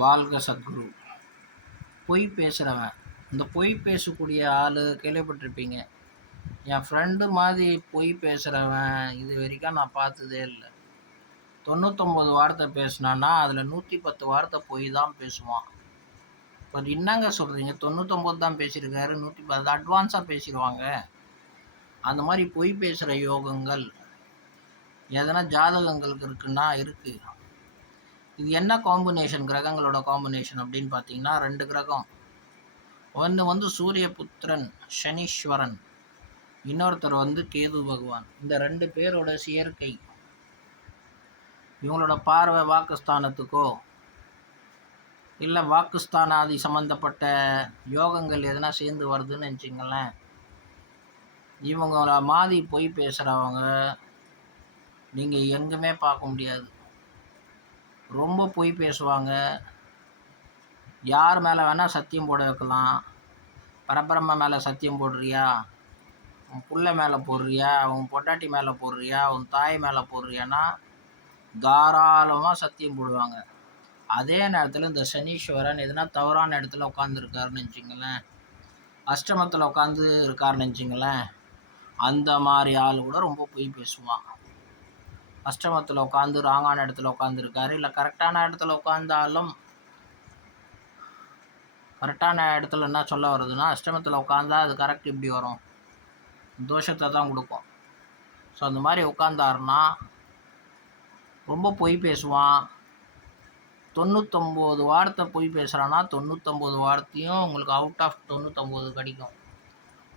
வாழ்க சத்குரு. பொய் பேசுகிறவன், இந்த பொய் பேசக்கூடிய ஆள் கேள்விப்பட்டிருப்பீங்க. என் ஃப்ரெண்டு மாதிரி பொய் பேசுகிறவன் இது வரைக்கும் நான் பார்த்ததே இல்லை. 99 வார்த்தை பேசினான்னா அதில் 110 வார்த்தை பொய் தான் பேசுவான். இப்போ என்னங்க சொல்கிறீங்க? 99 தான் பேசியிருக்காரு, 110 அட்வான்ஸாக பேசிடுவாங்க. அந்த மாதிரி பொய் பேசுகிற யோகங்கள் எதனா ஜாதகங்களுக்கு இருக்குன்னா இருக்குது. இது என்ன காம்பினேஷன், கிரகங்களோட காம்பினேஷன் அப்படின்னு பார்த்தீங்கன்னா 2 கிரகம். ஒன்று சூரிய புத்திரன் சனீஸ்வரன், இன்னொருத்தர் கேது பகவான். இந்த 2 பேரோட சேர்க்கை, இவங்களோட பார்வை வாக்குஸ்தானத்துக்கோ இல்லை வாக்குஸ்தானாதி சம்மந்தப்பட்ட யோகங்கள் எதனா சேர்ந்து வருதுன்னு நினச்சிங்களேன். இவங்கள மாதிரி பொய் பேசுகிறவங்க நீங்கள் எங்குமே பார்க்க முடியாது. ரொம்ப பொய் பேசுவாங்க. யார் மேலே வேணால் சத்தியம் போட வைக்கலாம். பரபிரம்ம மேலே சத்தியம் போடுறியா, உன் புள்ள மேலே போடுறியா, உன் பொட்டாட்டி மேலே போடுறியா, உன் தாய் மேலே போடுறியான்னா தாராளமாக சத்தியம் போடுவாங்க. அதே நேரத்தில் இந்த சனீஸ்வரன் எதுனா தவறான இடத்துல உட்காந்துருக்காருன்னு வச்சுங்களேன், அஷ்டமத்தில் உட்காந்து இருக்காருன்னு வச்சுங்களேன், அந்த மாதிரி ஆள் கூட ரொம்ப பொய் பேசுவான். அஷ்டமத்தில் உட்காந்து ராங்கான இடத்துல உட்காந்துருக்காரு, இல்லை கரெக்டான இடத்துல உட்காந்தாலும், கரெக்டான இடத்துல என்ன சொல்ல வருதுன்னா, அஷ்டமத்தில் உட்காந்தா அது கரெக்ட் இப்படி வரும், தோஷத்தை தான் கொடுக்கும். ஸோ அந்த மாதிரி உட்காந்தாருன்னா ரொம்ப பொய் பேசுவான். 99 வார்த்தை பொய் பேசுகிறான்னா 99 வார்த்தையும் உங்களுக்கு அவுட் ஆஃப் 99 கிடைக்கும்.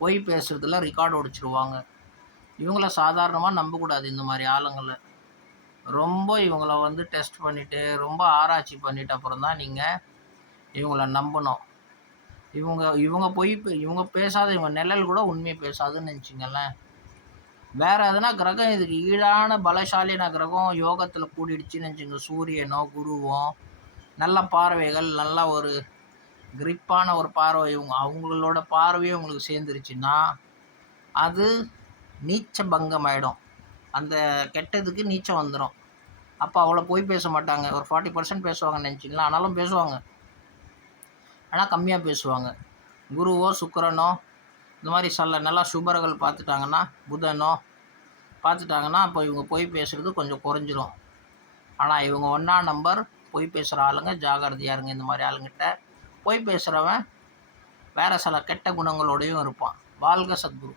பொய் பேசுகிறதுல ரெக்கார்டு உடைச்சிடுவாங்க. இவங்கள சாதாரணமாக நம்பக்கூடாது. இந்த மாதிரி ஆளுங்களை ரொம்ப இவங்கள டெஸ்ட் பண்ணிவிட்டு ரொம்ப ஆராய்ச்சி பண்ணிவிட்டு அப்புறம் தான் நீங்கள் இவங்கள நம்பணும். இவங்க பேசாத, இவங்க நிழல் கூட உண்மையை பேசாதுன்னு நினச்சிங்களேன். வேறு எதுனா கிரகம் இதுக்கு ஈடான பலசாலியான கிரகம் யோகத்தில் கூடிடுச்சுன்னு நினச்சிங்க, சூரியனோ குருவோ, நல்ல பார்வைகள், நல்ல ஒரு கிரிப்பான ஒரு பார்வை, அவங்களோட பார்வையும் உங்களுக்கு சேர்ந்துருச்சுன்னா அது நீச்ச பங்கம் ஆகிடும். அந்த கெட்டதுக்கு நீச்சம் வந்துடும். அப்போ அவ்வளோ பொய் பேச மாட்டாங்க. ஒரு 40% பேசுவாங்கன்னு நினச்சிங்களா. ஆனாலும் பேசுவாங்க, ஆனால் கம்மியாக பேசுவாங்க. குருவோ சுக்கிரனோ இந்த மாதிரி நல்லா சுபர்கள் பார்த்துட்டாங்கன்னா, புதனோ பார்த்துட்டாங்கன்னா, அப்போ இவங்க பொய் பேசுகிறது கொஞ்சம் குறைஞ்சிரும். ஆனால் இவங்க 1ஆம் நம்பர் பொய் பேசுகிற ஆளுங்க, ஜாகிரதையாக இருங்க. இந்த மாதிரி ஆளுங்கிட்ட பொய் பேசுகிறவன் வேறு சில கெட்ட குணங்களோடையும் இருப்பான். வாழ்க சத்குரு.